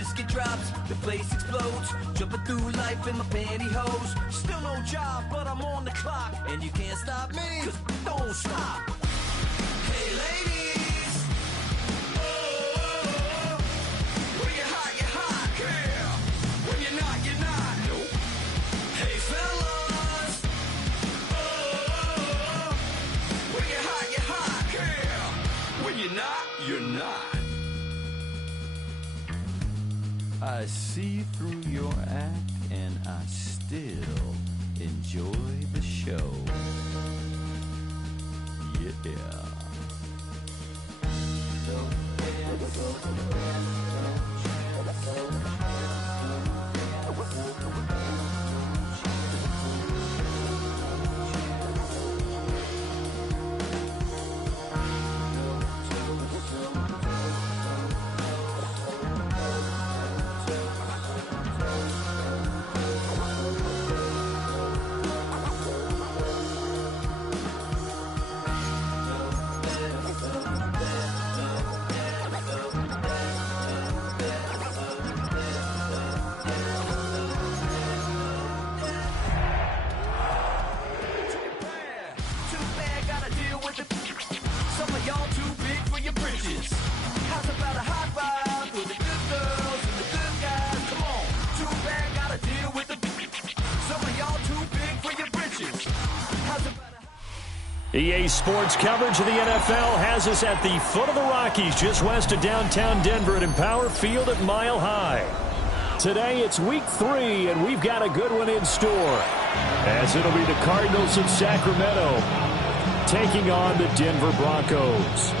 biscuit drops, the place explodes. Jumping through life in my pantyhose. Still no job, but I'm on the clock. And you can't stop me, 'cause don't stop. Hey ladies, oh, when you're hot, yeah. When you're not, you're not. Nope. Hey fellas, oh, when you're hot, yeah. When you're not, you're not. I see through your act and I still enjoy the show. Yeah. EA Sports coverage of the NFL has us at the foot of the Rockies, just west of downtown Denver at Empower Field at Mile High. Today it's week 3, and we've got a good one in store, as it'll be the Cardinals of Sacramento taking on the Denver Broncos.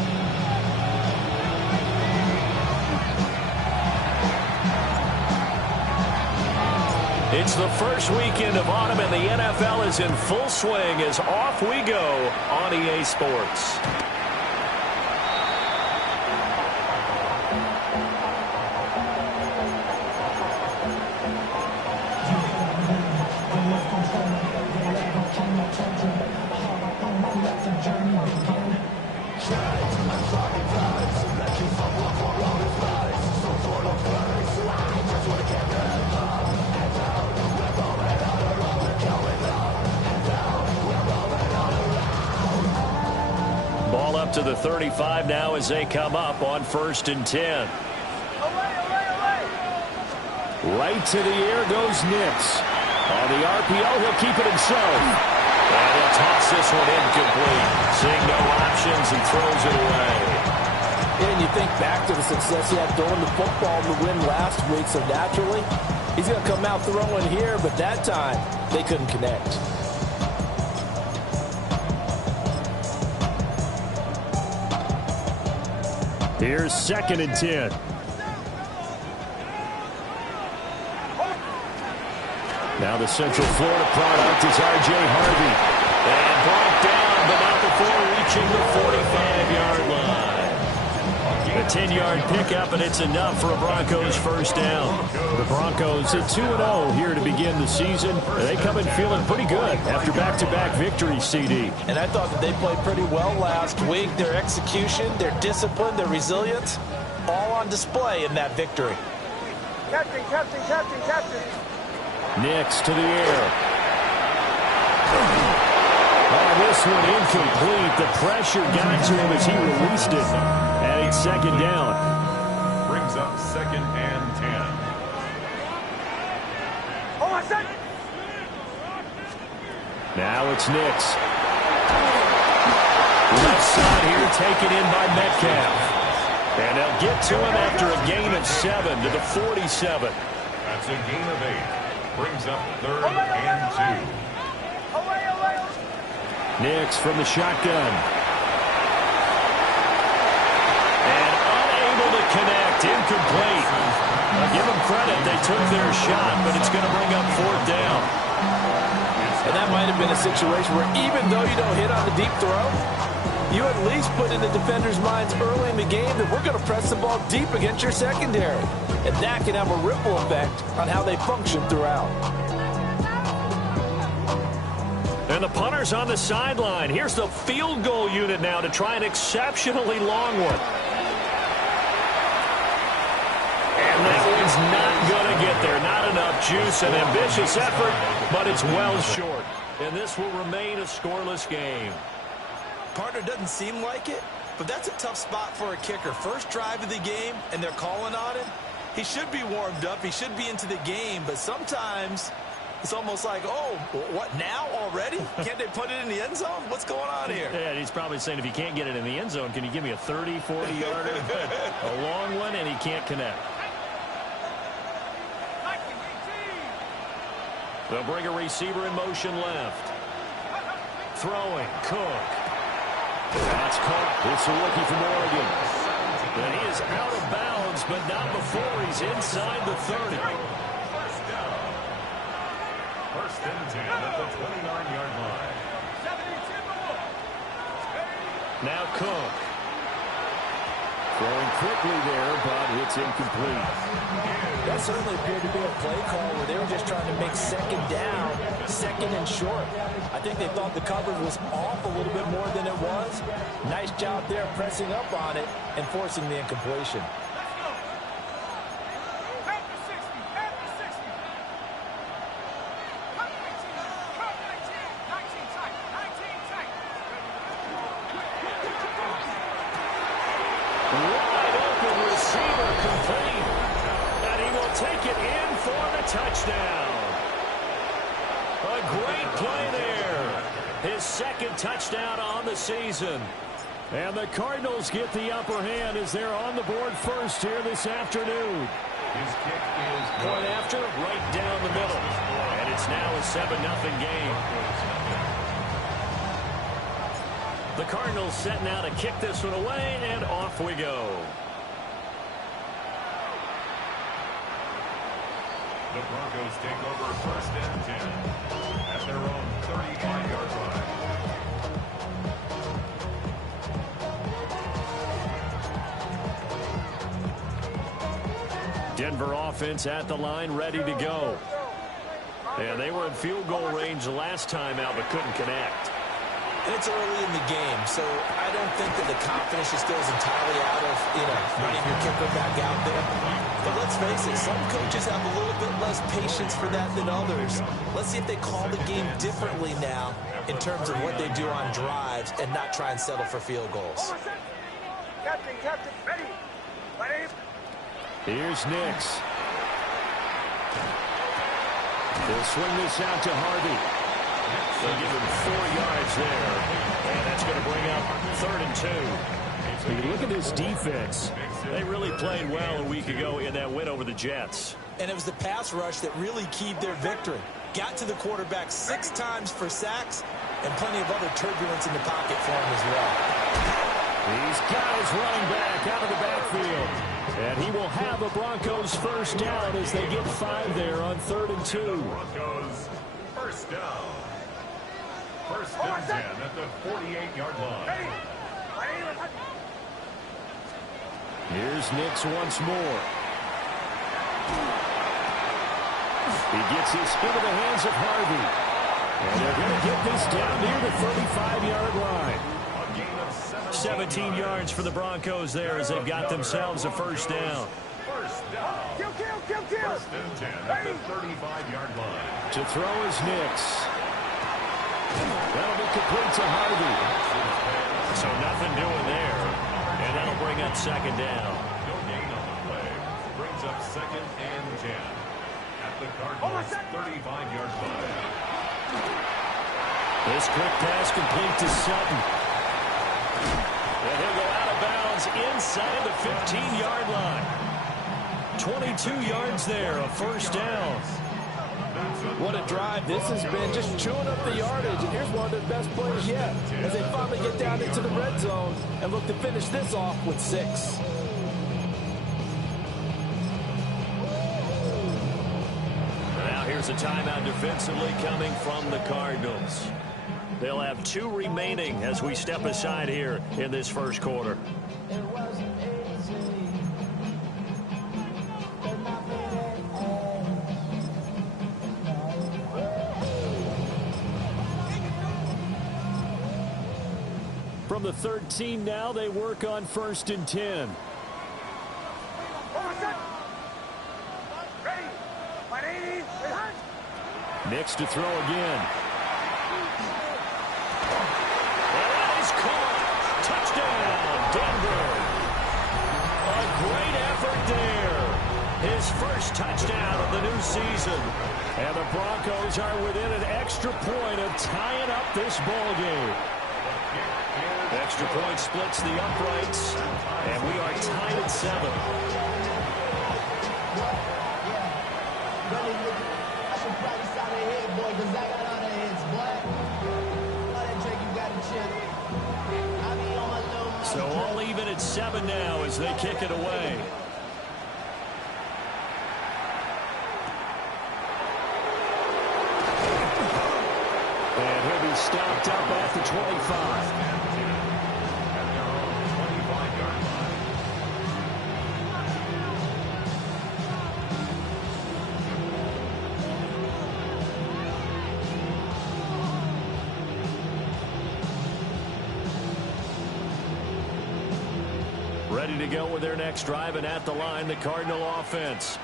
It's the first weekend of autumn, and the NFL is in full swing as off we go on EA Sports. To the 35 now as they come up on 1st and 10. Right to the air goes Nix. On the RPO, he'll keep it himself. And he'll toss this one incomplete. Seeing no options and throws it away. And you think back to the success he had throwing the football in the win last week, so naturally, he's going to come out throwing here, but that time, they couldn't connect. Here's 2nd and 10. Now the Central Florida product is R.J. Harvey. And brought down, but not before reaching the 45-yard line. A 10-yard pickup, and it's enough for a Broncos first down. The Broncos at 2-0 here to begin the season. They come in feeling pretty good after back-to-back victories, CD. And I thought that they played pretty well last week. Their execution, their discipline, their resilience, all on display in that victory. Captain. Nix to the air. Oh, this one incomplete. The pressure got to him as he released it. And it's 2nd down. Brings up 2nd and 10. Oh, my son! Now it's Nix. Left side here taken in by Metcalf. And they'll get to him after a gain of 7 to the 47. That's a gain of 8. Brings up 3rd and 2. Nix from the shotgun. And unable to connect. Incomplete. I'll give them credit. They took their shot, but it's going to bring up 4th down. And that might have been a situation where even though you don't hit on the deep throw, you at least put in the defender's minds early in the game that we're going to press the ball deep against your secondary. And that can have a ripple effect on how they function throughout. And the punter's on the sideline. Here's the field goal unit now to try an exceptionally long one. And that one is not going to get there. Not enough juice. An ambitious effort, but it's well short. And this will remain a scoreless game. Partner, doesn't seem like it, but that's a tough spot for a kicker. First drive of the game, and they're calling on him. He should be warmed up. He should be into the game, but sometimes it's almost like, oh, what, now already? Can't they put it in the end zone? What's going on here? Yeah, he's probably saying, if you can't get it in the end zone, can you give me a 30, 40-yarder? A long one, and he can't connect. They'll bring a receiver in motion left. Throwing, Cook. That's caught. It's a rookie from Oregon. And he is out of bounds, but not before he's inside the 30. First and 10 at the 29-yard line. Now Cook. Throwing quickly there, but it's incomplete. That certainly appeared to be a play call where they were just trying to make second down, second and short. I think they thought the coverage was off a little bit more than it was. Nice job there pressing up on it and forcing the incompletion. Touchdown. A great play there. His second touchdown on the season. And the Cardinals get the upper hand as they're on the board first here this afternoon. His kick is Point after, right down the middle. And it's now a 7-0 game. The Cardinals setting out to kick this one away, and off we go. The Broncos take over first and 10 at their own 35-yard line. Denver offense at the line, ready to go. And they were in field goal range last time out, but couldn't connect. And it's early in the game, so I don't think that the confidence just goes entirely out of, running your kicker back out there. But let's face it, some coaches have a little bit less patience for that than others. Let's see if they call the game differently now in terms of what they do on drives and not try and settle for field goals. Captain, ready. Here's Nix. They'll swing this out to Harvey. They'll give him 4 yards there. And that's going to bring up 3rd and 2. You look at this defense. They really played well a week ago in that win over the Jets. And it was the pass rush that really keyed their victory. Got to the quarterback 6 times for sacks and plenty of other turbulence in the pocket for him as well. He's got his running back out of the backfield. And he will have a Broncos first down as they get 5 there on 3rd and 2. Broncos first down. First and 10 at the 48-yard line. Here's Nix once more. He gets this into the hands of Harvey. And they're going to get this down near the 35-yard line. 17 yards for the Broncos there as they've got themselves a first down. First down. Kill. First and 10 at the 35-yard line. To throw is Nix. That'll be complete to Harvey. So nothing doing there. And that'll bring up 2nd down. No gain on the play. Brings up 2nd and 10 at the Cardinals' 35-yard line. This quick pass complete to Sutton. And he'll go out of bounds inside the 15-yard line. 22 yards there, a first down. What a drive this has been, just chewing up the yardage. And here's one of their best plays yet as they finally get down into the red zone and look to finish this off with 6. Now here's a timeout defensively coming from the Cardinals. They'll have 2 remaining as we step aside here in this first quarter. From the 13 now, they work on 1st and 10. Nix to throw again. And that is caught. Touchdown, Denver. A great effort there. His first touchdown of the new season. And the Broncos are within an extra point of tying up this ball game. Extra point splits the uprights, and we are tied at 7. So all even at 7 now as they kick it away. And he'll be stopped up at the 25. Ready to go with their next drive, and at the line, the Cardinal offense.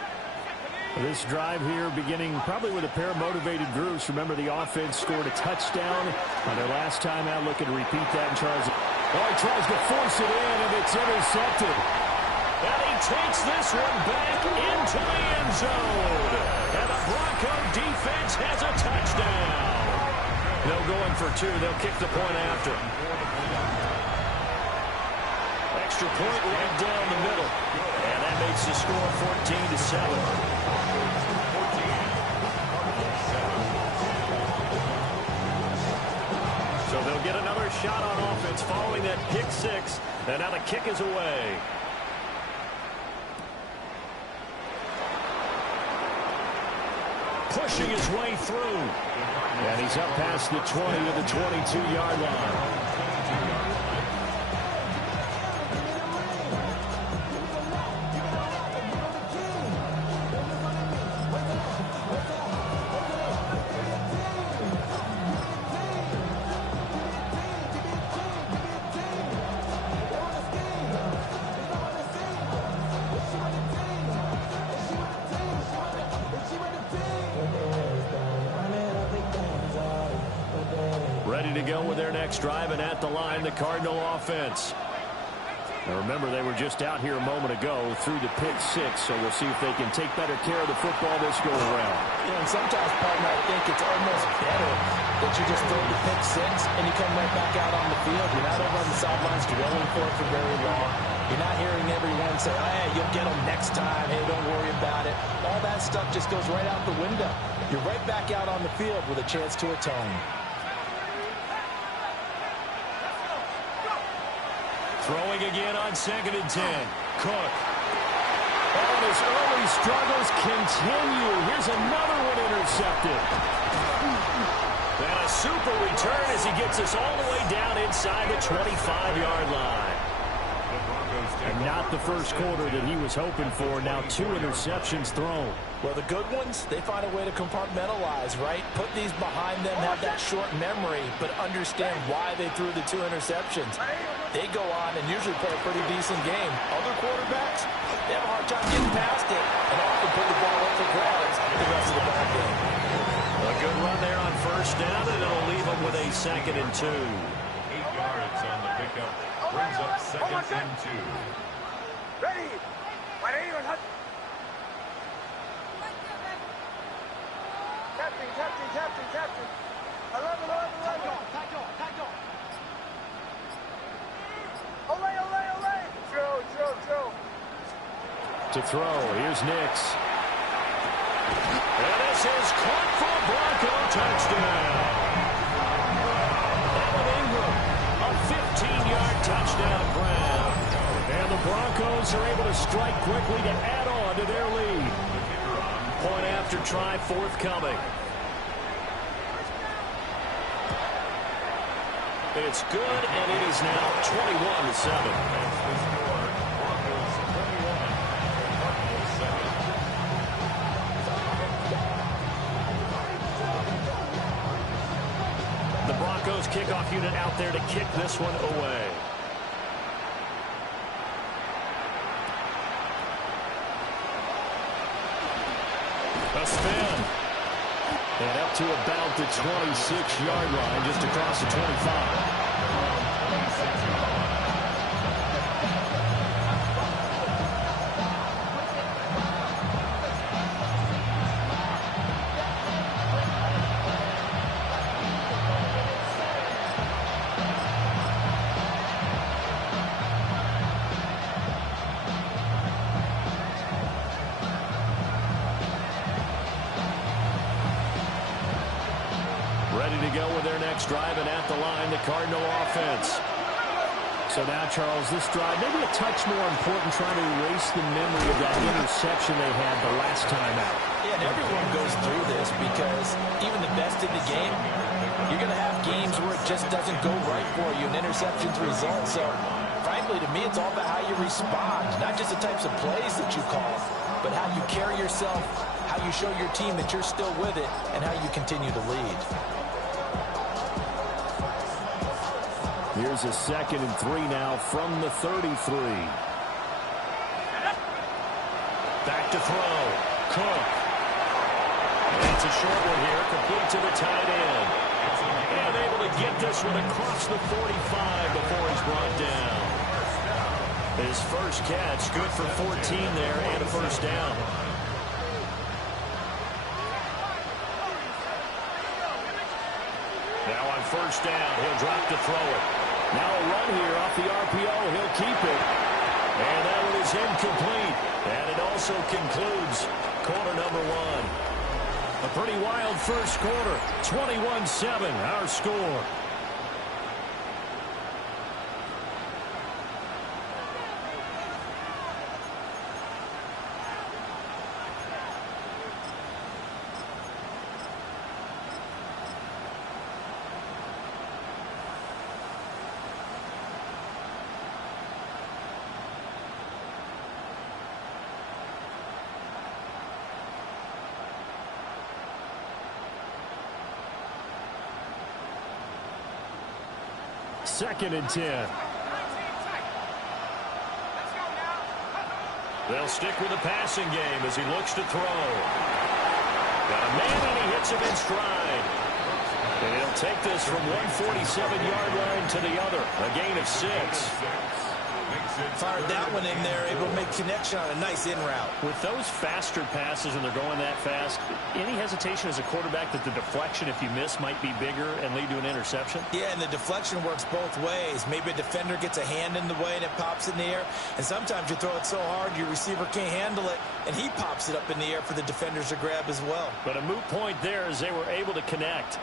This drive here beginning probably with a pair of motivated groups. Remember, the offense scored a touchdown on their last time out. Looking to repeat that, and Charles tries to force it in, and it's intercepted. And he takes this one back into the end zone. And the Bronco defense has a touchdown. They'll go in for 2. They'll kick the point after. Extra point right down the middle. And that makes the score 14-7. So they'll get another shot on offense following that pick 6. And now the kick is away. Pushing his way through. And he's up past the 20 to the 22-yard line. Ready to go with their next drive, and at the line, the Cardinal offense. Now remember, they were just out here a moment ago through the pick 6, so we'll see if they can take better care of the football this go around. And sometimes, partner, I think it's almost better that you just throw the pick 6 and you come right back out on the field. You're not over on the sidelines dwelling for it for very long. You're not hearing everyone say, oh, hey, you'll get them next time. Hey, don't worry about it. All that stuff just goes right out the window. You're right back out on the field with a chance to atone. Throwing again on 2nd and 10. Cook. And his early struggles continue. Here's another one intercepted. And a super return as he gets us all the way down inside the 25-yard line. And not the first quarter that he was hoping for. Now 2 interceptions thrown. Well, the good ones, they find a way to compartmentalize, right? Put these behind them, have that short memory, but understand why they threw the 2 interceptions. They go on and usually play a pretty decent game. Other quarterbacks, they have a hard time getting past it and often put the ball up for grabs the rest of the ball game. A good run there on first down, and it'll leave them with a 2nd and 2. 8 yards on the pickup. Brings up 2nd and 2. Ready. Captain. 11. Ole. Throw. To throw, here's Nix. And this is caught for a Bronco touchdown. Evan Ingram, a 15-yard touchdown grab. And the Broncos are able to strike quickly to add on to their lead. Point after try forthcoming. It's good, and it is now 21-7. The Broncos kickoff unit out there to kick this one away. A spin. And up to about the 26-yard line, just across the 25. Ready to go with their next drive, and at the line, the Cardinal offense. So now, Charles, this drive, maybe a touch more important, trying to erase the memory of that interception they had the last time out. Yeah, and everyone goes through this because even the best in the game, you're going to have games where it just doesn't go right for you, and interceptions result. So, frankly, to me, it's all about how you respond, not just the types of plays that you call, but how you carry yourself, how you show your team that you're still with it, and how you continue to lead. Here's a 2nd and 3 now from the 33. Back to throw. Cook. That's a short one here, complete to the tight end. And able to get this one across the 45 before he's brought down. His first catch, good for 14 there and a first down. Now on first down, he'll drop to throw it. Now a run here off the RPO. He'll keep it. And that one is incomplete. And it also concludes quarter number one. A pretty wild first quarter. 21-7, our score. Second and 10. They'll stick with the passing game as he looks to throw. Got a man and he hits him in stride. And he'll take this from 147-yard line to the other. A gain of 6. Fired that one in there, able to make connection on a nice in route. With those faster passes when they're going that fast, any hesitation as a quarterback that the deflection, if you miss, might be bigger and lead to an interception? Yeah, and the deflection works both ways. Maybe a defender gets a hand in the way and it pops in the air. And sometimes you throw it so hard your receiver can't handle it, and he pops it up in the air for the defenders to grab as well. But a moot point there as they were able to connect.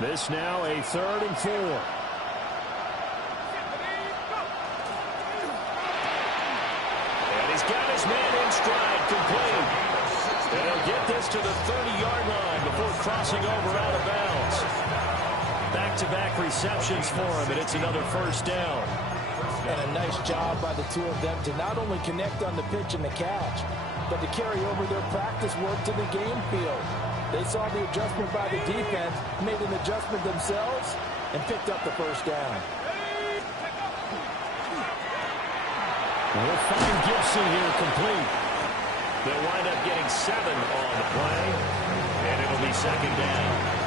This now a 3rd and 4. And he's got his man in stride, complete. And he'll get this to the 30-yard line before crossing over out of bounds. Back-to-back receptions for him, and it's another first down. And a nice job by the two of them to not only connect on the pitch and the catch, but to carry over their practice work to the game field. They saw the adjustment by the defense, made an adjustment themselves, and picked up the first down. We'll find Gibson here complete. They'll wind up getting 7 on the play, and it'll be second down.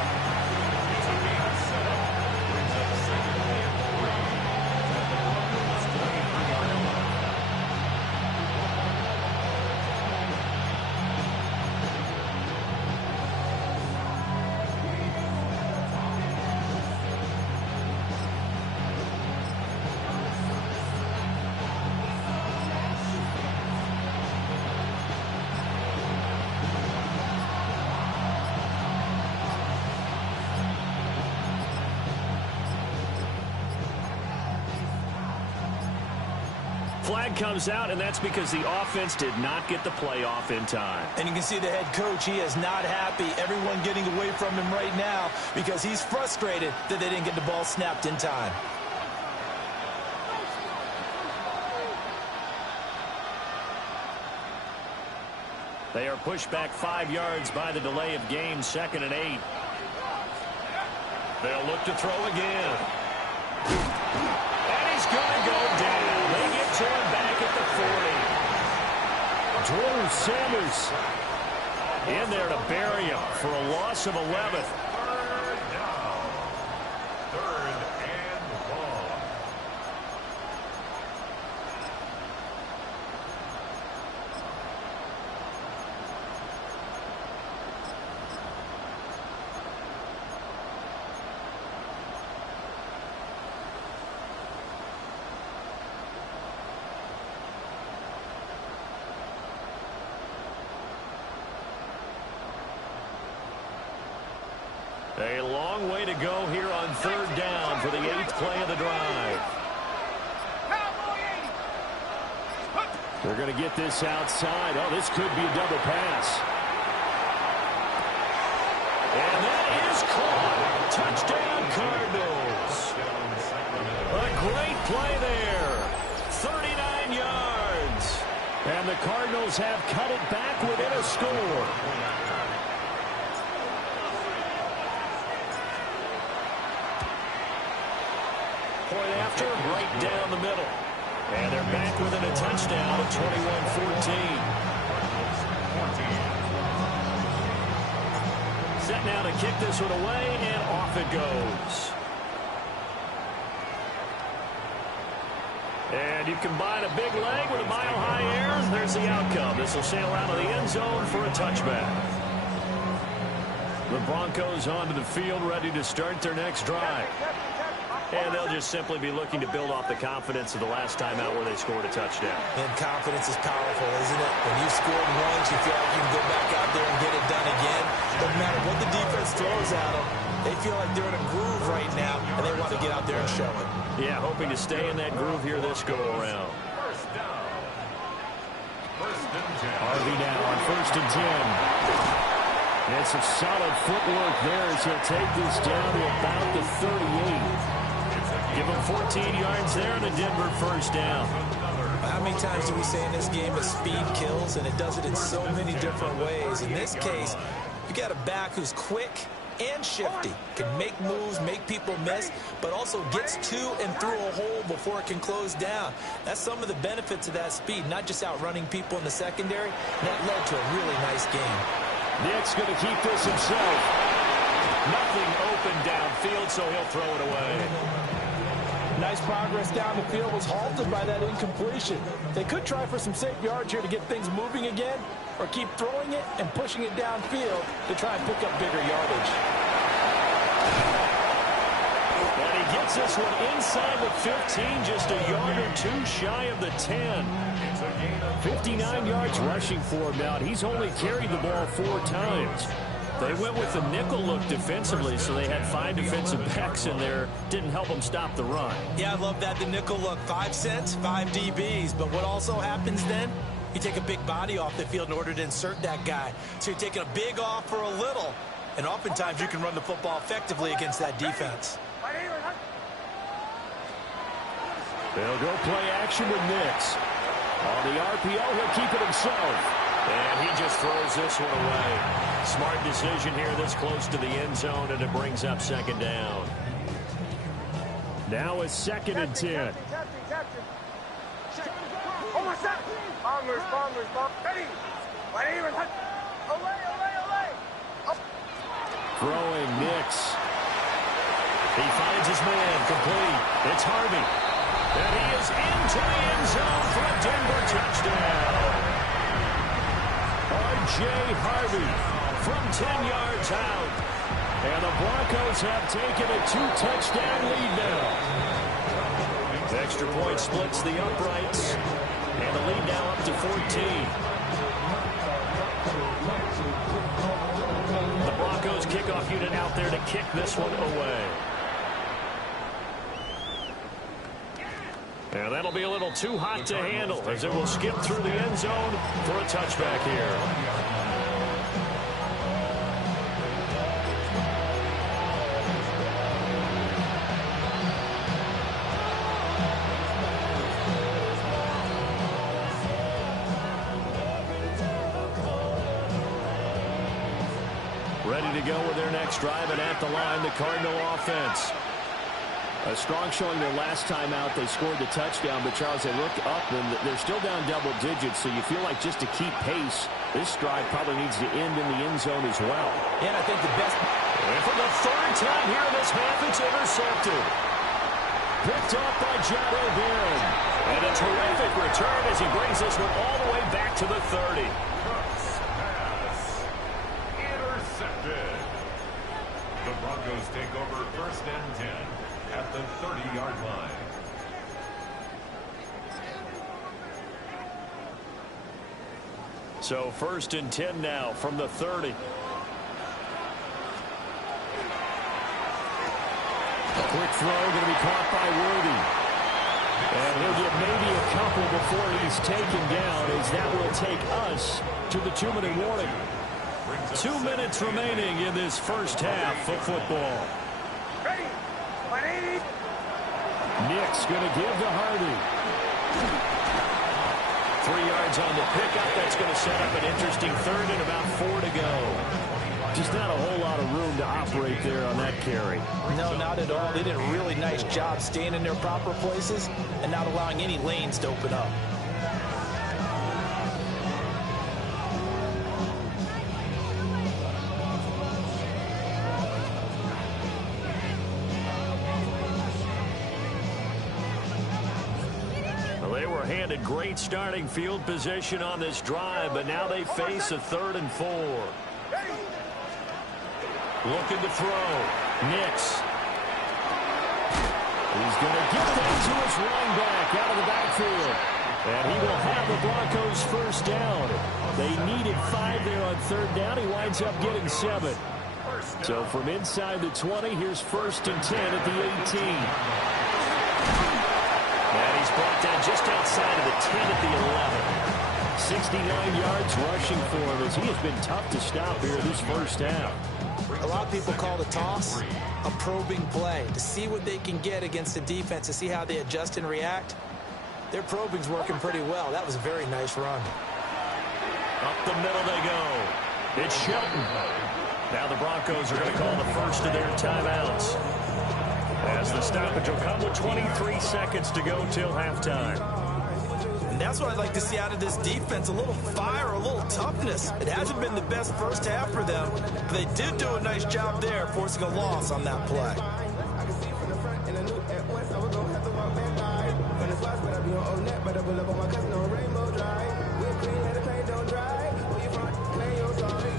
Flag comes out, and that's because the offense did not get the play off in time. And you can see the head coach, he is not happy. Everyone getting away from him right now because he's frustrated that they didn't get the ball snapped in time. They are pushed back 5 yards by the delay of game, 2nd and 8. They'll look to throw again. And he's going to go down. They get to him back at the 40. Drew Sanders in there to bury him for a loss of 11. Third down. Third and long. A long way to go here on third down for the 8th play of the drive. They're going to get this outside. Oh, this could be a double pass. And that is caught. Touchdown, Cardinals. A great play there. 39 yards. And the Cardinals have cut it back within a score. Point after, right down the middle. And they're back within a touchdown at 21-14. Set now to kick this one away, and off it goes. And you combine a big leg with a mile-high air, there's the outcome. This will sail out of the end zone for a touchback. The Broncos onto the field, ready to start their next drive. And they'll just simply be looking to build off the confidence of the last time out where they scored a touchdown. And confidence is powerful, isn't it? When you've scored once, you feel like you can go back out there and get it done again. No matter what the defense throws at them, they feel like they're in a groove right now, and they want to get out there and show it. Yeah, hoping to stay in that groove here this go-around. First down. First and 10. Harvey now on 1st and 10. And some solid footwork there as he'll take this down to about the 38. Give him 14 yards there and a Denver first down. How many times do we say in this game that speed kills, and it does it in so many different ways? In this case, you got a back who's quick and shifty, can make moves, make people miss, but also gets to and through a hole before it can close down. That's some of the benefits of that speed, not just outrunning people in the secondary. That led to a really nice game. Nick's going to keep this himself. Nothing open downfield, so he'll throw it away. Nice progress down the field was halted by that incompletion. They could try for some safe yards here to get things moving again, or keep throwing it and pushing it downfield to try and pick up bigger yardage. And he gets this one inside the 15, just a yard or two shy of the 10. 59 yards rushing for him now. He's only carried the ball 4 times. They went with the nickel look defensively, so they had 5 defensive backs in there. Didn't help them stop the run. Yeah, I love that, the nickel look. 5 cents, 5 DBs. But what also happens then? You take a big body off the field in order to insert that guy. So you're taking a big off for a little. And oftentimes you can run the football effectively against that defense. They'll go play action with Nix. On the RPO, he'll keep it himself. And he just throws this one away. Smart decision here this close to the end zone, and it brings up 2nd down. Now it's 2nd and 10. Throwing Nix. He finds his man, complete. It's Harvey. And he is into the end zone for a Denver touchdown. R.J. Harvey from 10 yards out. And the Broncos have taken a 2-touchdown lead now. Extra point splits the uprights. And the lead now up to 14. The Broncos kickoff unit out there to kick this one away. And that'll be a little too hot to handle as it will skip through the end zone for a touchback here. Ready to go with their next drive, and at the line, the Cardinal offense. A strong showing their last time out. They scored the touchdown, but Charles, they look up and they're still down double digits, so you feel like just to keep pace, this drive probably needs to end in the end zone as well. And I think the best... And for the third time here in this half, it's intercepted. Picked off by John O'Barron. And a terrific return as he brings this one all the way back to the 30. Pass. Intercepted. The Broncos take over 1st and 10 at the 30-yard line. So 1st and 10 now from the 30. A quick throw going to be caught by Worthy. And he'll get maybe a couple before he's taken down, as that will take us to the 2-minute warning. 2 minutes remaining in this first half of football. Ready. 180. Nick's going to give to Harvey. 3 yards on the pickup. That's going to set up an interesting third and about 4 to go. Just not a whole lot of room to operate there on that carry. No, not at all. They did a really nice job staying in their proper places and not allowing any lanes to open up. Well, they were handed great starting field position on this drive, but now they face a 3rd and 4. Looking to throw. Nix. He's going to get that to his running back out of the backfield. And he will have the Broncos first down. They needed 5 there on 3rd down. He winds up getting 7. So from inside the 20, here's 1st and 10 at the 18. And he's brought down just outside of the 10 at the 11. 69 yards rushing for him, as he has been tough to stop here this first half. A lot of people call the toss a probing play to see what they can get against the defense, to see how they adjust and react. Their probing's working pretty well. That was a very nice run. Up the middle they go. It's Shelton. Now the Broncos are going to call the first of their timeouts, as the stoppage will come with 23 seconds to go till halftime. And that's what I'd like to see out of this defense, a little fire, a little toughness. It hasn't been the best first half for them, but they did do a nice job there, forcing a loss on that play.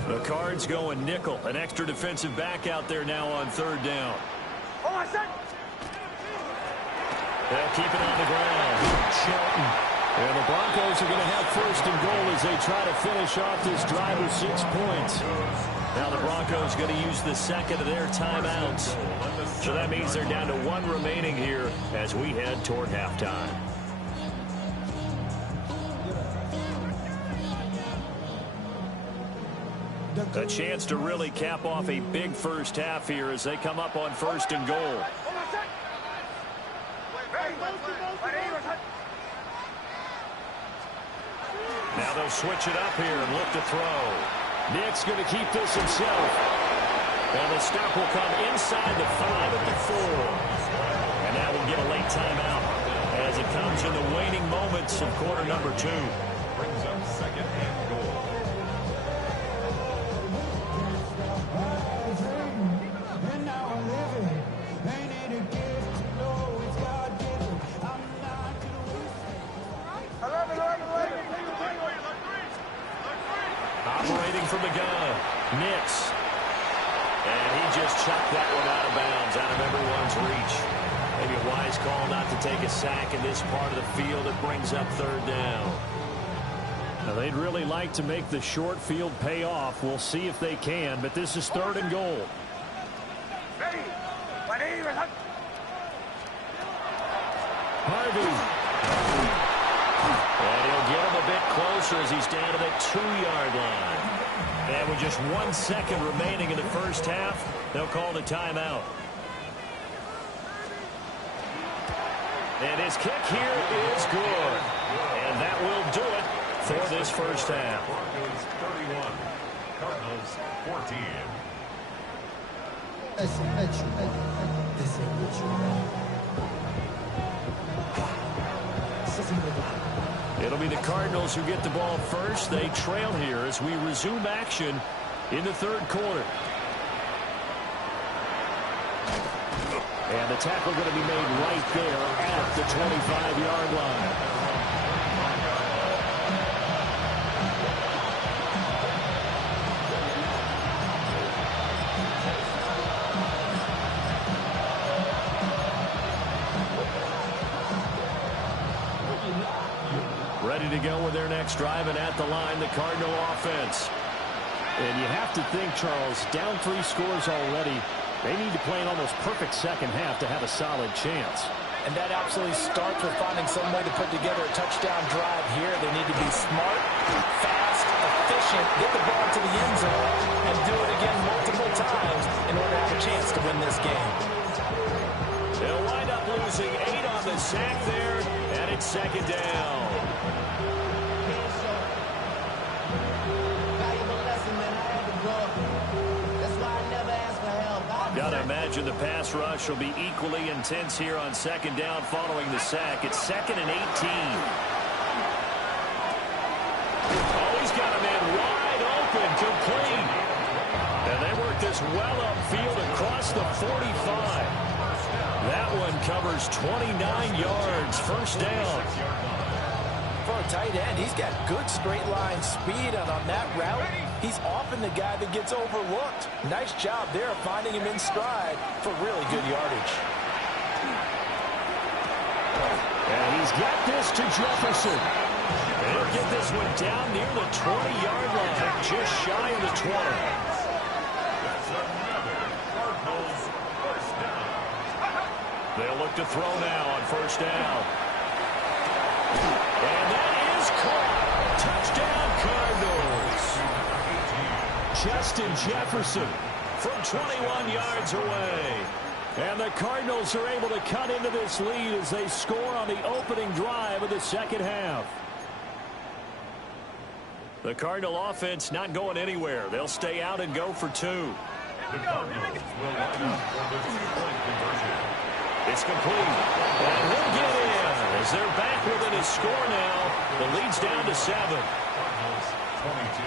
The Cards going nickel. An extra defensive back out there now on 3rd down. They'll keep it on the ground. Shelton. And the Broncos are going to have 1st and goal as they try to finish off this drive with 6 points. Now the Broncos going to use the second of their timeouts. So that means they're down to 1 remaining here as we head toward halftime. A chance to really cap off a big first half here as they come up on 1st and goal. Now they'll switch it up here and look to throw. Nick's going to keep this himself. And the stop will come inside the 5 at the 4. And that will get a late timeout as it comes in the waning moments of quarter number 2. Brings up 2nd and goal. Operating from the gun, Nix. And he just chucked that one out of bounds, out of everyone's reach. Maybe a wise call not to take a sack in this part of the field. It brings up 3rd down. Now they'd really like to make the short field pay off. We'll see if they can, but this is 3rd and goal. Harvey. And he'll get him a bit closer as he's down to the 2-yard line. And with just 1 second remaining in the first half, they'll call the timeout. And his kick here is good. And that will do it for this first half. Broncos 31, Cardinals 14. It'll be the Cardinals who get the ball first. They trail here as we resume action in the third quarter. And the tackle going to be made right there at the 25-yard line. Ready to go with their next drive, and at the line, the Cardinal offense. And you have to think, Charles, down 3 scores already. They need to play an almost perfect second half to have a solid chance. And that absolutely starts with finding some way to put together a touchdown drive here. They need to be smart, fast, efficient, get the ball to the end zone, and do it again multiple times in order to have a chance to win this game. They'll wind up losing 8 on the sack there, and it's second down. Gotta imagine the pass rush will be equally intense here on second down following the sack. It's 2nd and 18. Oh, he's got a man wide open, complete. And they work this well upfield across the 45. That one covers 29 yards, first down. For a tight end, he's got good straight line speed, and on that route, he's often the guy that gets overlooked. Nice job there of finding him in stride for really good yardage. And he's got this to Jefferson. He'll get this one down near the 20-yard line, just shy of the 20. They'll look to throw now on first down. And that is caught. Touchdown, Cardinals. Justin Jefferson from 21 yards away. And the Cardinals are able to cut into this lead as they score on the opening drive of the second half. The Cardinal offense not going anywhere. They'll stay out and go for 2. The Cardinals will line up for the two-point conversion. It's complete. And he'll get in as they're back within a score now. The lead's down to 7. Cardinals 22.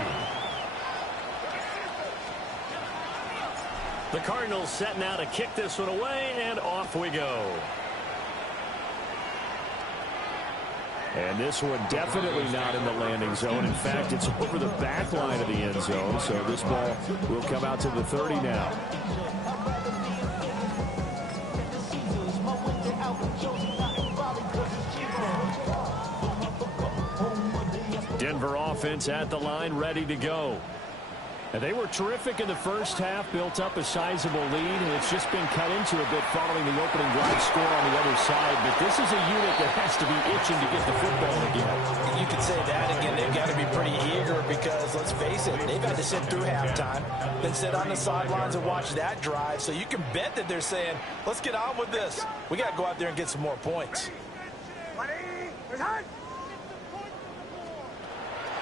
The Cardinals set now to kick this one away, and off we go. And this one definitely not in the landing zone. In fact, it's over the back line of the end zone, so this ball will come out to the 30 now. Denver offense at the line, ready to go. And they were terrific in the first half, built up a sizable lead, and it's just been cut into a bit following the opening drive score on the other side. But this is a unit that has to be itching to get the football again. You could say that again. They've got to be pretty eager because, let's face it, they've had to sit through halftime, then sit on the sidelines and watch that drive. So you can bet that they're saying, let's get on with this. We got to go out there and get some more points.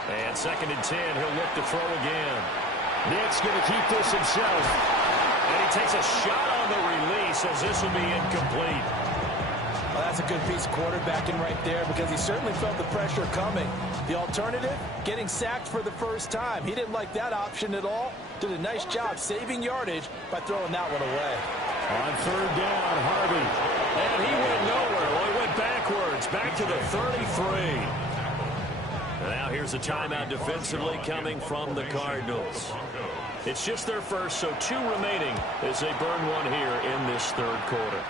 And 2nd and 10, he'll look to throw again. Nick's going to keep this himself. And he takes a shot on the release as this will be incomplete. Well, that's a good piece of quarterbacking right there because he certainly felt the pressure coming. The alternative, getting sacked for the first time. He didn't like that option at all. Did a nice job saving yardage by throwing that one away. On 3rd down, Harvey. And he went nowhere. Well, he went backwards, back to the 33. Now here's a timeout defensively coming from the Cardinals. It's just their first, so 2 remaining as they burn one here in this third quarter.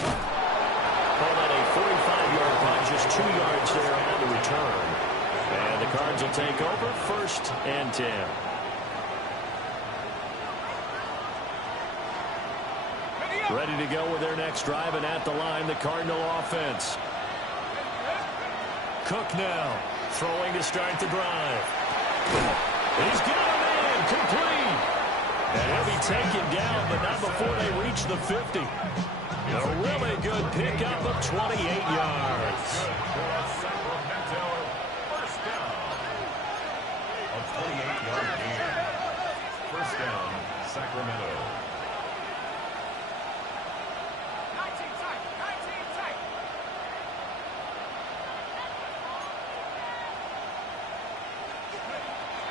Call that a 45-yard punt, just 2 yards there on the return. And the Cards will take over 1st and 10. Ready to go with their next drive, and at the line, the Cardinal offense. Cook now, throwing to start the drive. He's got a man, complete. And he'll be taken down, but not before they reach the 50. A really good pickup of 28 yards. Sacramento, first down. A 28-yard gain. First down, Sacramento.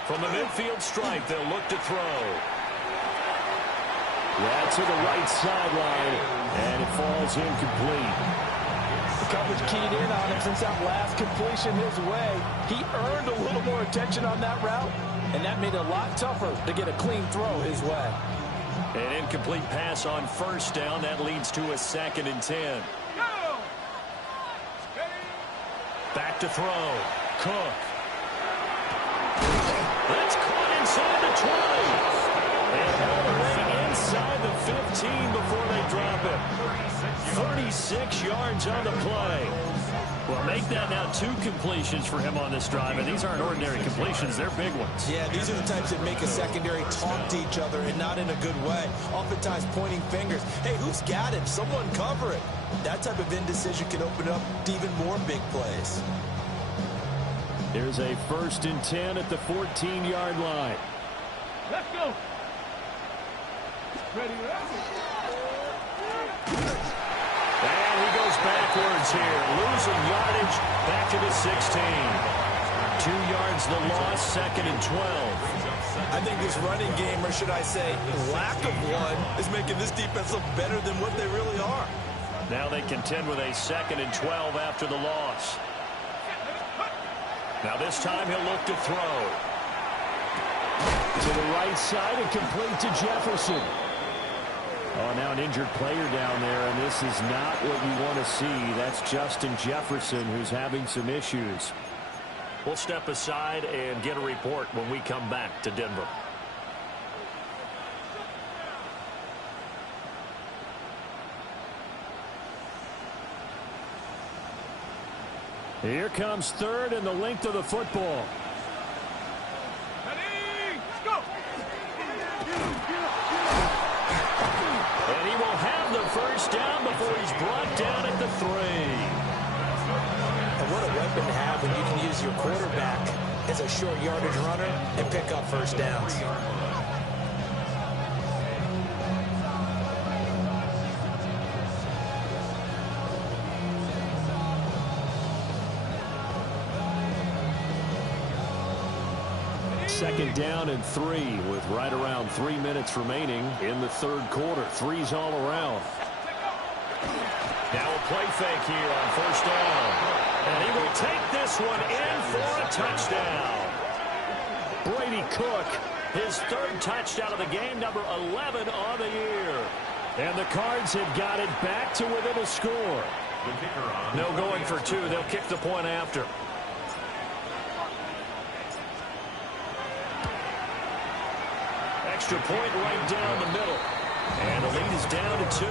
From the midfield stripe, they'll look to throw. Yeah, to the right sideline, and it falls incomplete. The coverage keyed in on him since that last completion his way. He earned a little more attention on that route, and that made it a lot tougher to get a clean throw his way. An incomplete pass on first down. That leads to a 2nd and 10. Back to throw. Cook. That's caught inside the 20. And all the way inside the 15 before they drop it. 36 yards on the play. Well, make that now 2 completions for him on this drive, and these aren't ordinary completions. They're big ones. Yeah, these are the types that make a secondary talk to each other, and not in a good way. Oftentimes pointing fingers. Hey, who's got him? Someone cover it. That type of indecision can open up to even more big plays. There's a 1st and 10 at the 14-yard line. Let's go. Ready, And he goes backwards here, losing yardage back to the 16. 2 yards the loss, 2nd and 12. I think this running game, or should I say lack of one, is making this defense look better than what they really are. Now they contend with a 2nd and 12 after the loss. Now this time he'll look to throw. To the right side and complete to Jefferson. Oh, now an injured player down there, and this is not what you want to see. That's Justin Jefferson, who's having some issues. We'll step aside and get a report when we come back to Denver. Here comes 3rd and the length of the football. And he will have the 1st down before he's brought down at the 3. And what a weapon to have when you can use your quarterback as a short yardage runner and pick up 1st downs. Second down and 3 with right around 3 minutes remaining in the 3rd quarter. 3's all around. Now a play fake here on 1st down. And he will take this one in for a touchdown. Brady Cook, His 3rd touchdown of the game, number 11 on the year. and the Cards have got it back to within a score. No going for 2. They'll kick the point after. Extra point right down the middle. And the lead is down to 2.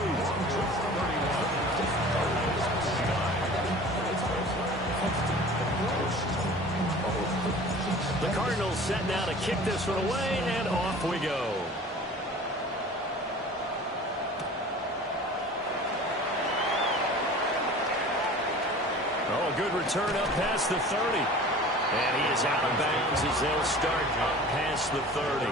The Cardinals set now to kick this one away, and off we go. Oh, a good return up past the 30. And he is out of bounds as they'll start past the 30.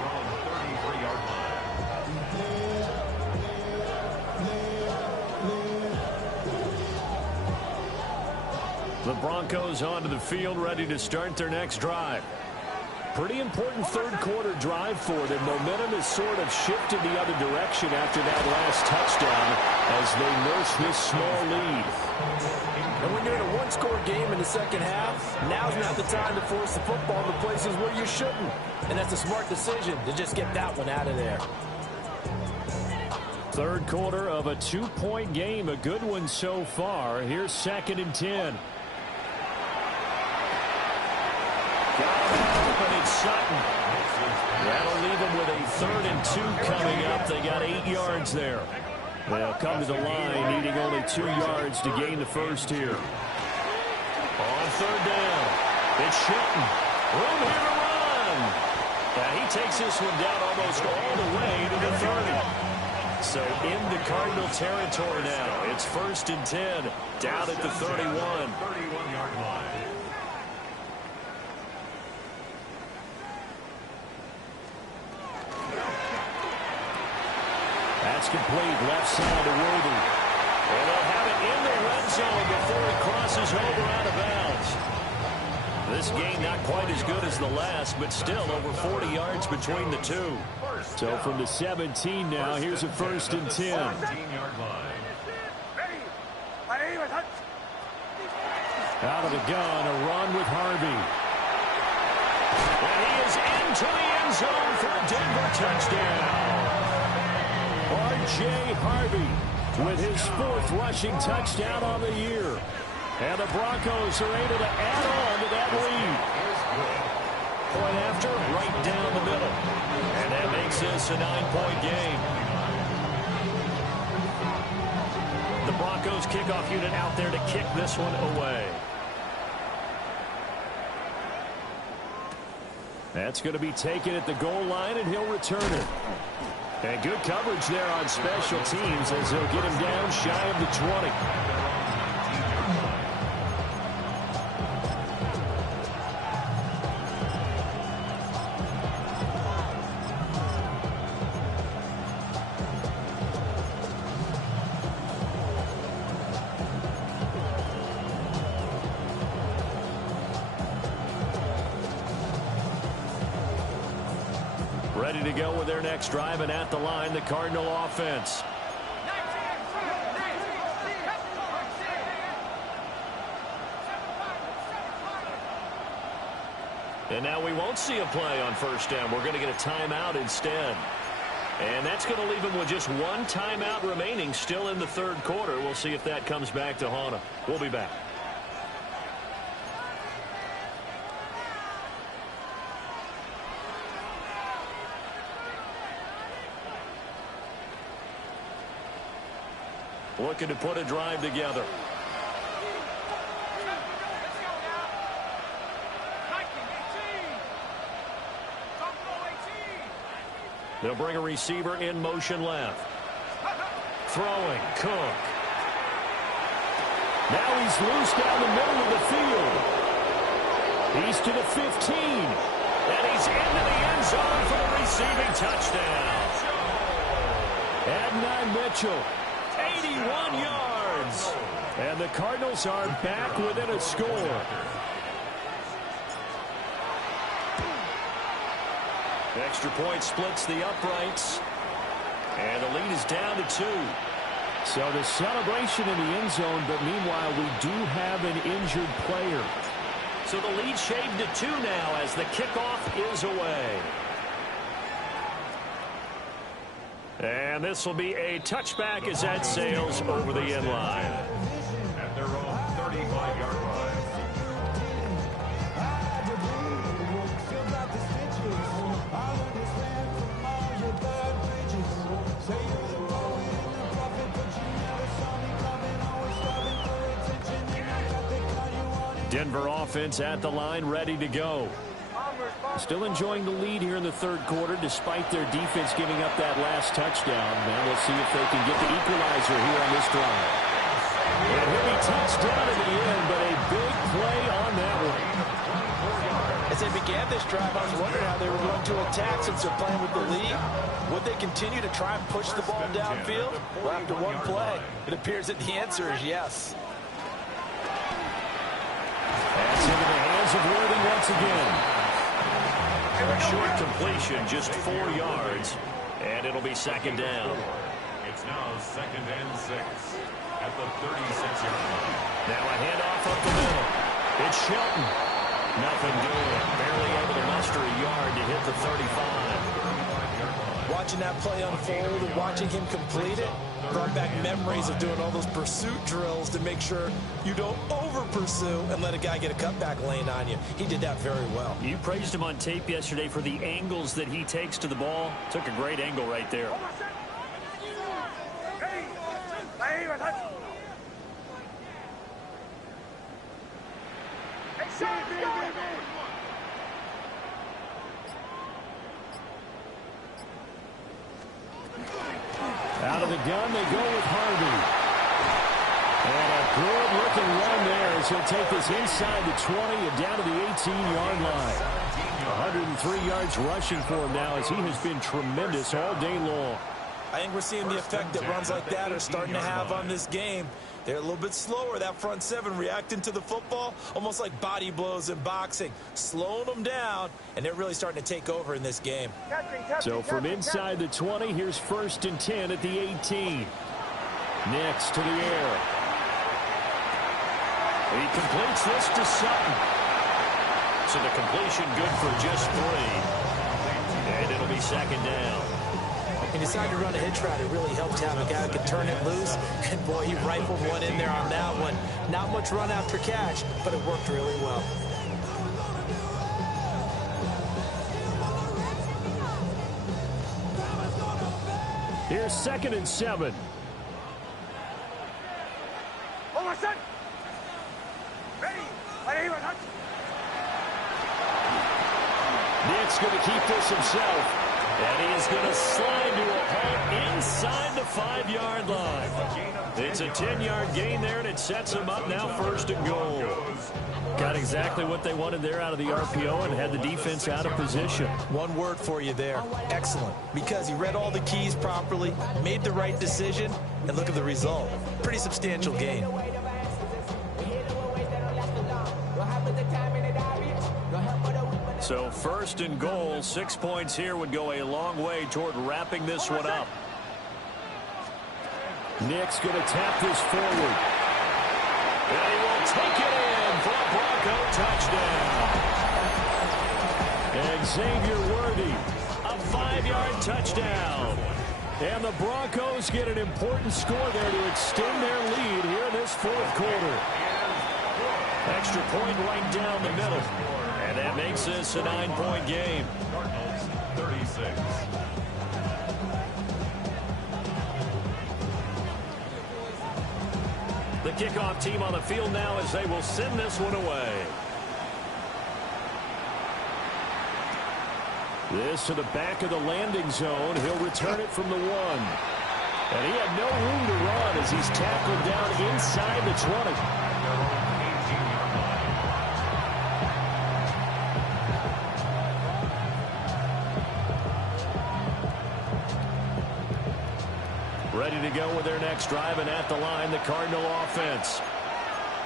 The Broncos onto the field, ready to start their next drive. Pretty important 3rd quarter drive for them. Momentum has sort of shifted the other direction after that last touchdown as they nurse this small lead. And when you're in a 1-score game in the 2nd half, now's not the time to force the football in the places where you shouldn't. And that's a smart decision to just get that one out of there. 3rd quarter of a 2-point game, a good one so far. Here's 2nd and 10. But it's Sutton. That'll leave them with a 3rd and 2 coming up. They got 8 yards there. They'll come to the line, needing only 2 yards to gain the 1st here. On 3rd down, it's Sutton. Room here to run. And he takes this one down almost all the way to the 30. So into Cardinal territory now. It's 1st and 10, down at the 31. 31-yard line. That's complete, left side to Worthy. And they'll have it in the red zone before he crosses over out of bounds. This this game not quite as good as the last, but still over 40 yards between the two. So from the 17 now, here's a 1st and 10. 17-yard line. Out of the gun, a run with Harvey. And he is into the end zone for a Denver touchdown. R.J. Harvey with his 4th rushing touchdown on the year. And the Broncos are able to add on to that lead. Point after, right down the middle. And that makes this a 9-point game. The Broncos kickoff unit out there to kick this one away. That's going to be taken at the goal line, and he'll return it. And good coverage there on special teams as they'll get him down shy of the 20. Ready to go with their next drive, and at the line, the Cardinal offense. And now we won't see a play on 1st down. We're going to get a timeout instead. And that's going to leave them with just one timeout remaining still in the 3rd quarter. We'll see if that comes back to haunt them. We'll be back. Looking to put a drive together. They'll bring a receiver in motion left. Throwing, Cook. Now he's loose down the middle of the field. He's to the 15. And he's into the end zone for the receiving touchdown. Adnan Mitchell. 81 yards. And the Cardinals are back within a score. Extra point splits the uprights. And the lead is down to 2. So the celebration in the end zone, but meanwhile we do have an injured player. So the lead shaved to 2 now as the kickoff is away. And this will be a touchback as that sails over the end line. At their own 35-yard line. Denver offense at the line, ready to go. Still enjoying the lead here in the 3rd quarter, despite their defense giving up that last touchdown. Now we'll see if they can get the equalizer here on this drive. And he'll be touchdown in the end, but a big play on that one. As they began this drive, I was wondering how they were going to attack since they're playing with the lead. Would they continue to try and push the ball downfield? Well, after one play, it appears that the answer is yes. That's into the hands of Worthy once again. A short completion, just 4 yards, and it'll be 2nd down. It's now 2nd and 6 at the 36-yard line. Now a handoff up the middle. It's Shelton. Nothing doing. Barely able to muster a yard to hit the 35. Watching that play unfold and watching him complete it brought back memories of doing all those pursuit drills to make sure you don't over-pursue and let a guy get a cutback lane on you. He did that very well. You praised him on tape yesterday for the angles that he takes to the ball. Took a great angle right there. Out of the gun, they go with Harvey. And a good-looking run there as he'll take this inside the 20 and down to the 18-yard line. 103 yards rushing for him now as he has been tremendous all day long. I think we're seeing the effect that runs like that are starting to have on this game. They're a little bit slower, that front seven, reacting to the football, almost like body blows in boxing, slowing them down, and they're really starting to take over in this game. So from inside the 20, here's 1st and 10 at the 18. Next to the air. He completes this to Sutton. So the completion good for just 3. And it'll be 2nd down. He decided to run a hitch route. It really helped to have a guy who could turn it loose. And, boy, he rifled one in there on that one. Not much run after catch, but it worked really well. Here's 2nd and 7. Nick's going to keep this himself. And he is going to slide to a halt inside the 5-yard line. It's a 10-yard gain there, and it sets him up now 1st and goal. Got exactly what they wanted there out of the RPO and had the defense out of position. One word for you there, excellent, because he read all the keys properly, made the right decision, and look at the result. Pretty substantial gain. So 1st and goal, 6 points here would go a long way toward wrapping this one up. Nick's going to tap this forward. And he will take it in for a Bronco touchdown. And Xavier Worthy, a 5-yard touchdown. And the Broncos get an important score there to extend their lead here in this 4th quarter. Extra point right down the middle. And that makes this a 9-point game. Cardinals 36. The kickoff team on the field now as they will send this one away. This to the back of the landing zone. He'll return it from the 1. And he had no room to run as he's tackled down inside the 20. Ready to go with their next drive, and at the line, the Cardinal offense.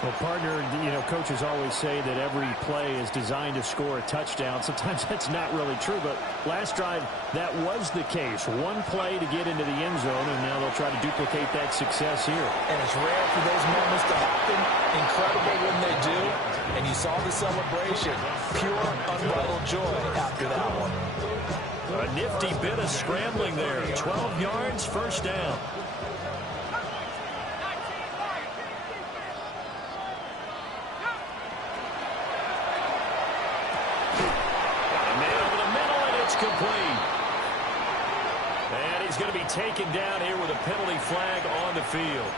Well, partner, coaches always say that every play is designed to score a touchdown. Sometimes that's not really true, but last drive, that was the case. One play to get into the end zone, and now they'll try to duplicate that success here. And it's rare for those moments to happen. Incredible when they do. And you saw the celebration. Pure, unbridled joy after that one. A nifty bit of scrambling there. 12 yards, 1st down. Complete. And he's going to be taken down here with a penalty flag on the field.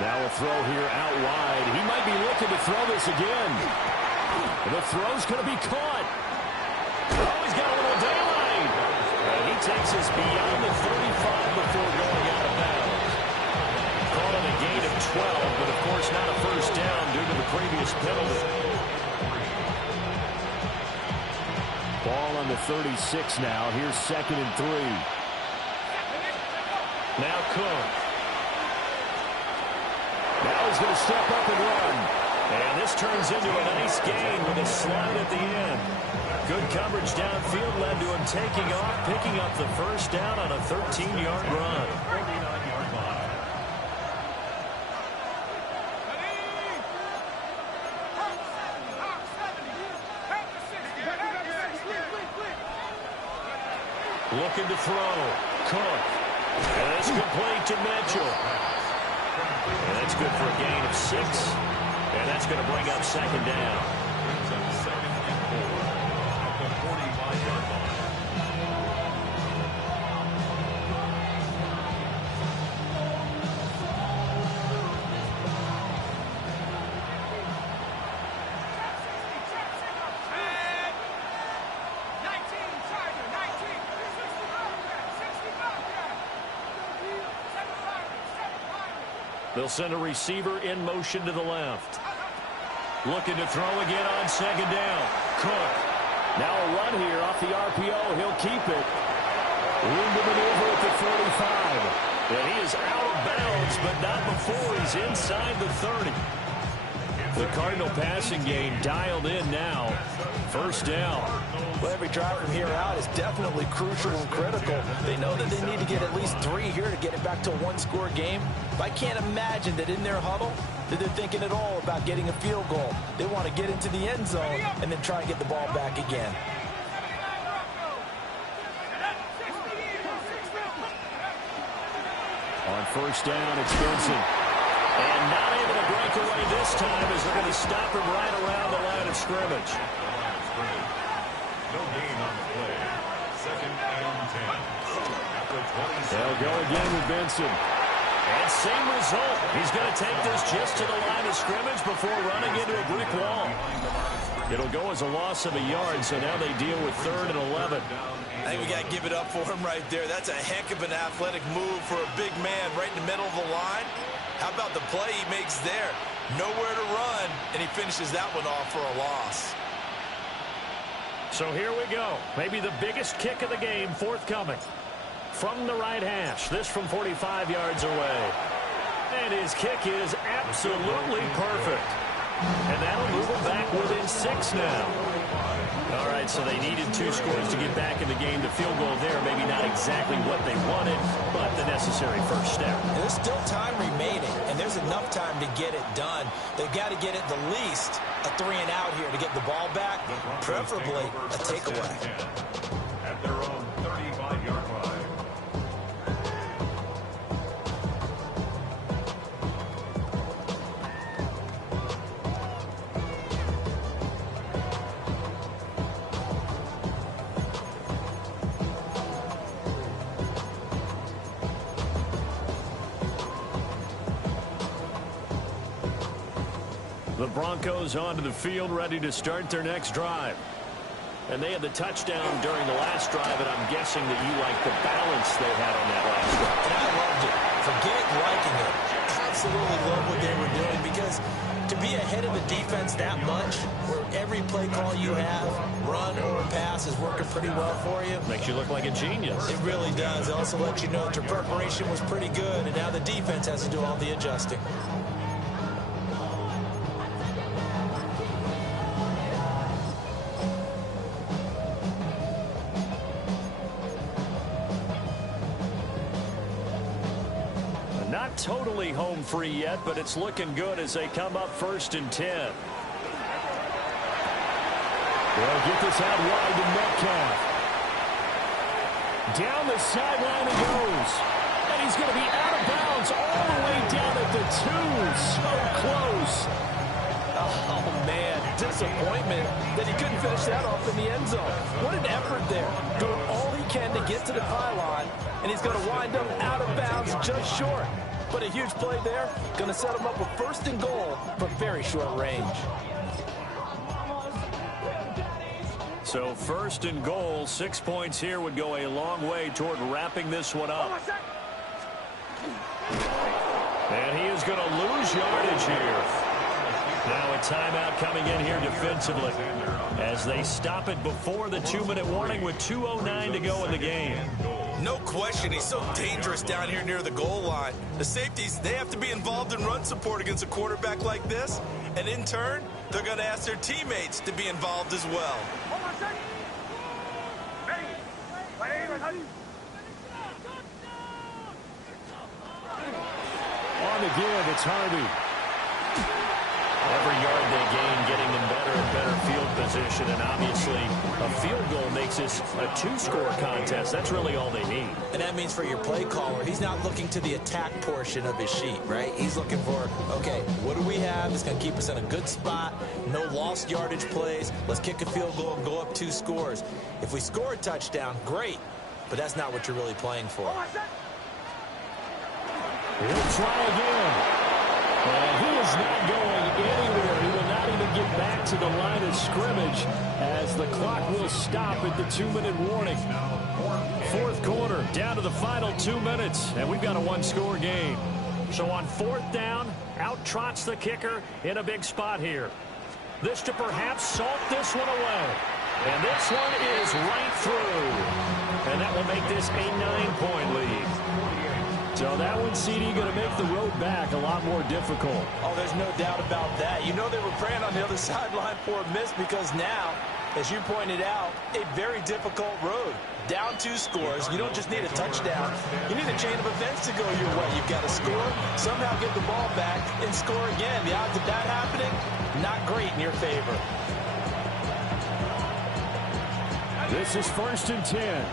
Now a throw here out wide. He might be looking to throw this again. The throw's going to be caught. Oh, he's got a little daylight. And he takes us beyond the 35 before going out of bounds. Called it a gain of 12, but of course not a 1st down due to the previous penalty. Ball on the 36 now. Here's 2nd and 3. Now Cook. Now he's going to step up and run. And this turns into a nice gain with a slide at the end. Good coverage downfield led to him taking off, picking up the 1st down on a 13-yard run. 49-yard line. Looking to throw. Cook. And it's complete to Mitchell. And that's good for a gain of 6. And that's going to bring up 2nd down. Brings up 2nd and 4 at the 45-yard line. They'll send a receiver in motion to the left. Looking to throw again on second down. Cook. Now a run here off the RPO. He'll keep it. Room to maneuver at the 45. And he is out of bounds, but not before he's inside the 30. The Cardinal passing game dialed in now. First down. Well, every drive from here out is definitely crucial and critical. They know that they need to get at least 3 here to get it back to a one-score game. But I can't imagine that in their huddle that they're thinking at all about getting a field goal. They want to get into the end zone and then try and get the ball back again. On first down, it's Benson. And not able to break away this time as they're going to stop him right around the line of scrimmage. No gain on the play. Second and 10. At the 27. They'll go again with Benson. And same result. He's going to take this just to the line of scrimmage before running into a brick wall. It'll go as a loss of a yard, so now they deal with 3rd and 11. I think we got to give it up for him right there. That's a heck of an athletic move for a big man right in the middle of the line. How about the play he makes there? Nowhere to run, and he finishes that one off for a loss. So here we go. Maybe the biggest kick of the game forthcoming. From the right hash. This from 45 yards away. And his kick is absolutely perfect. And that'll move him back within 6 now. All right, so they needed 2 scores to get back in the game. The field goal there, maybe not exactly what they wanted, but the necessary first step. There's still time remaining, and there's enough time to get it done. They've got to get at the least a 3 and out here to get the ball back, preferably a takeaway. At their own 35-yard line. The Broncos onto the field, ready to start their next drive. And they had the touchdown during the last drive, and I'm guessing that you like the balance they had on that last drive. And I loved it. Forget liking it. Absolutely love what they were doing, because to be ahead of the defense that much, where every play call you have, run or pass, is working pretty well for you. Makes you look like a genius. It really does. It also lets you know that your preparation was pretty good, and now the defense has to do all the adjusting. Not totally home free yet, but it's looking good as they come up 1st and 10. They'll get this out wide to Metcalf. Down the sideline he goes. And he's going to be out of bounds all the way down at the 2. So close. Oh, man, disappointment that he couldn't finish that off in the end zone. What an effort there, doing all he can to get to the pylon, and he's going to wind up out of bounds just short. But a huge play there, going to set him up with 1st and goal from very short range. So 1st and goal, 6 points here would go a long way toward wrapping this one up. And he is going to lose yardage here. Now a timeout coming in here defensively as they stop it before the 2-minute warning with 2:09 to go in the game. No question, he's so dangerous down here near the goal line. The safeties, they have to be involved in run support against a quarterback like this. And in turn, they're going to ask their teammates to be involved as well. On the give, it's Harvey. Every yard they gain, getting them better and better field position, and obviously a field goal makes this a 2-score contest. That's really all they need. And that means for your play caller, he's not looking to the attack portion of his sheet, right? He's looking for, okay, what do we have that's going to keep us in a good spot? No lost yardage plays. Let's kick a field goal and go up 2 scores. If we score a touchdown, great, but that's not what you're really playing for. He'll try again. And he is not going anywhere. He will not even get back to the line of scrimmage as the clock will stop at the 2-minute warning. 4th quarter, down to the final 2 minutes, and we've got a 1-score game. So on 4th down, out trots the kicker in a big spot here. This to perhaps salt this one away. And this one is right through. And that will make this a 9-point lead. So that one, CD, going to make the road back a lot more difficult. Oh, there's no doubt about that. You know they were praying on the other sideline for a miss because now, as you pointed out, a very difficult road. Down 2 scores. You don't just need a touchdown. You need a chain of events to go your way. You've got to score, somehow get the ball back, and score again. The odds of that happening, not great in your favor. This is 1st and 10.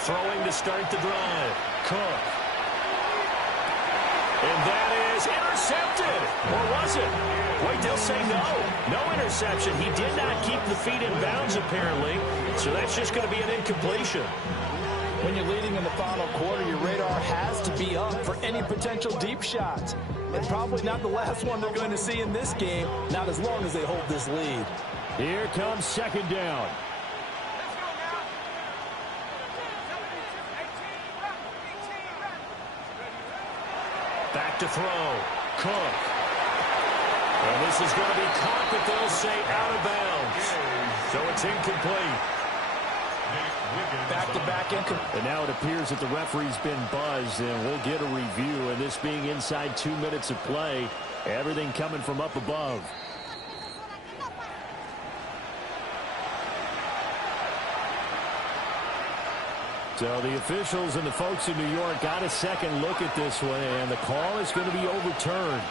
Throwing to start the drive. Cook. And that is intercepted. Or was it? Wait, they'll say no. No interception. He did not keep the feet in bounds, apparently. So that's just going to be an incompletion. When you're leading in the final quarter, your radar has to be up for any potential deep shots. And probably not the last one they're going to see in this game, not as long as they hold this lead. Here comes 2nd down. Back to throw. Cook. And this is going to be caught, but they'll say out of bounds. So it's incomplete. Back-to-back incomplete. And now it appears that the referee's been buzzed, and we'll get a review. And this being inside 2 minutes of play, everything coming from up above. So the officials and the folks in New York got a second look at this one, and the call is going to be overturned.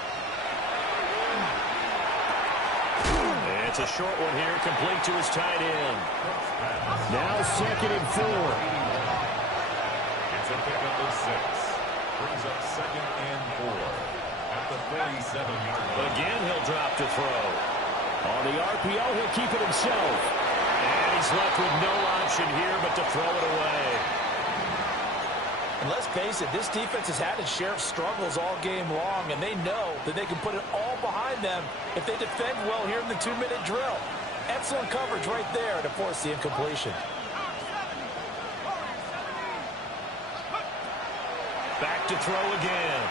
And it's a short one here, complete to his tight end. Now 2nd and 4. It's a pickup of 6. Brings up 2nd and 4 at the 47-yard line. Again, he'll drop to throw. On the RPO, he'll keep it himself. And he's left with no option here but to throw it away. And let's face it, this defense has had its share of struggles all game long, and they know that they can put it all behind them if they defend well here in the 2-minute drill. Excellent coverage right there to force the incompletion. Back to throw again.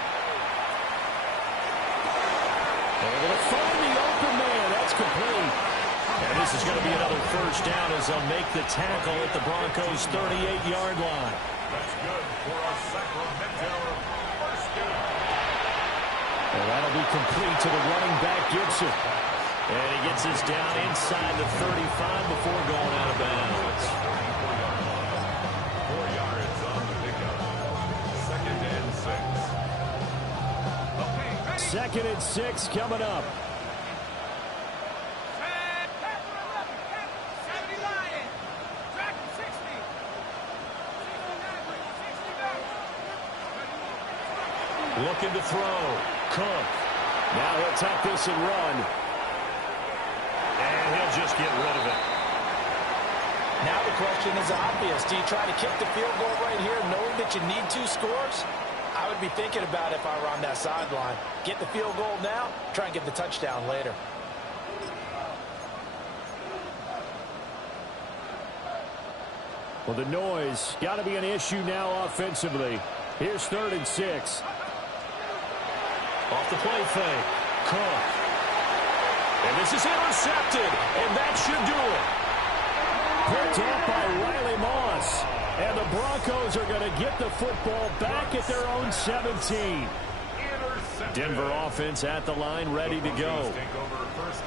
Able to find the open man. That's complete. And this is going to be another 1st down as they'll make the tackle at the Broncos' 38-yard line. That's good for a Sacramento 1st down. And that'll be complete to the running back, Gibson. And he gets us down inside the 35 before going out of bounds. 4 yards on the pickup. 2nd and 6. 2nd and 6 coming up. Looking to throw. Cook. Now he'll tuck this and run. And he'll just get rid of it. Now the question is obvious. Do you try to kick the field goal right here knowing that you need 2 scores? I would be thinking about it if I were on that sideline. Get the field goal now, try and get the touchdown later. Well, the noise got to be an issue now offensively. Here's 3rd and 6. Off the play fake. Cook. And this is intercepted. And that should do it. Picked up by Riley Moss. And the Broncos are going to get the football back at their own 17. Denver offense at the line, ready to go.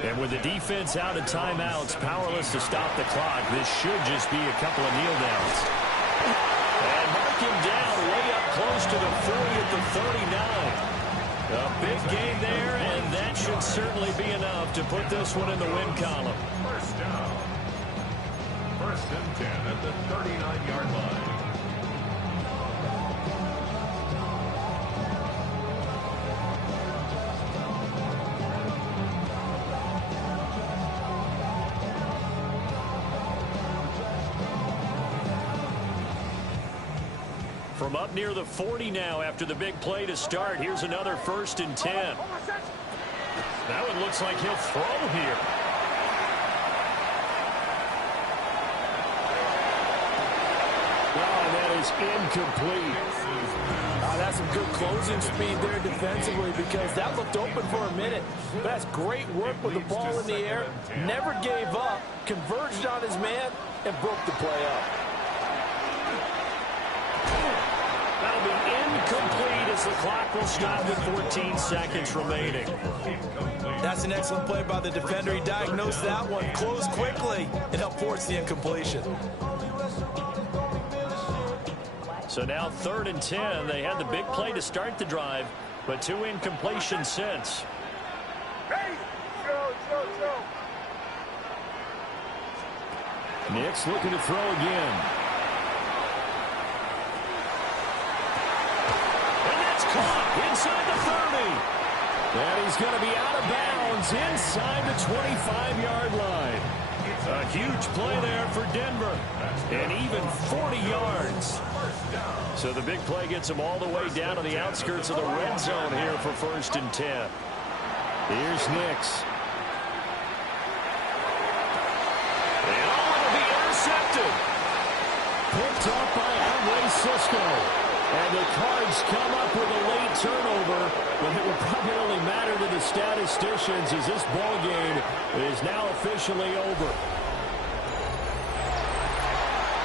And with the defense out of timeouts, powerless to stop the clock, this should just be a couple of kneel downs. And mark him down way up close to the 40 at the 39. A big game there, and that should certainly be enough to put this one in the win column. 1st down. 1st and 10 at the 39-yard line. From up near the 40 now after the big play to start. Here's another 1st and 10. That one looks like he'll throw here. Oh, that is incomplete. That's some good closing speed there defensively because that looked open for a minute. But that's great work with the ball in the air. Never gave up, converged on his man, and broke the play up. That'll be incomplete as the clock will stop with 14 seconds remaining. That's an excellent play by the defender. He diagnosed that one, closed quickly, and helped force the incompletion. So now 3rd and 10. They had the big play to start the drive, but 2 incompletions since. Nix looking to throw again. And that's caught inside the 30. And he's going to be out of bounds inside the 25-yard line. A huge play there for Denver. And even 40 yards. So the big play gets them all the way down to the outskirts of the red zone here for 1st and 10. Here's Nix. And it'll be intercepted. Picked up by Andre Cisco. And the Cards come up with a late turnover, but it will probably only matter to the statisticians as this ball game is now officially over.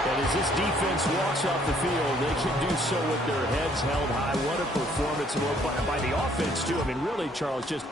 And as this defense walks off the field, they can do so with their heads held high. What a performance by the offense, too. I mean, really, Charles, just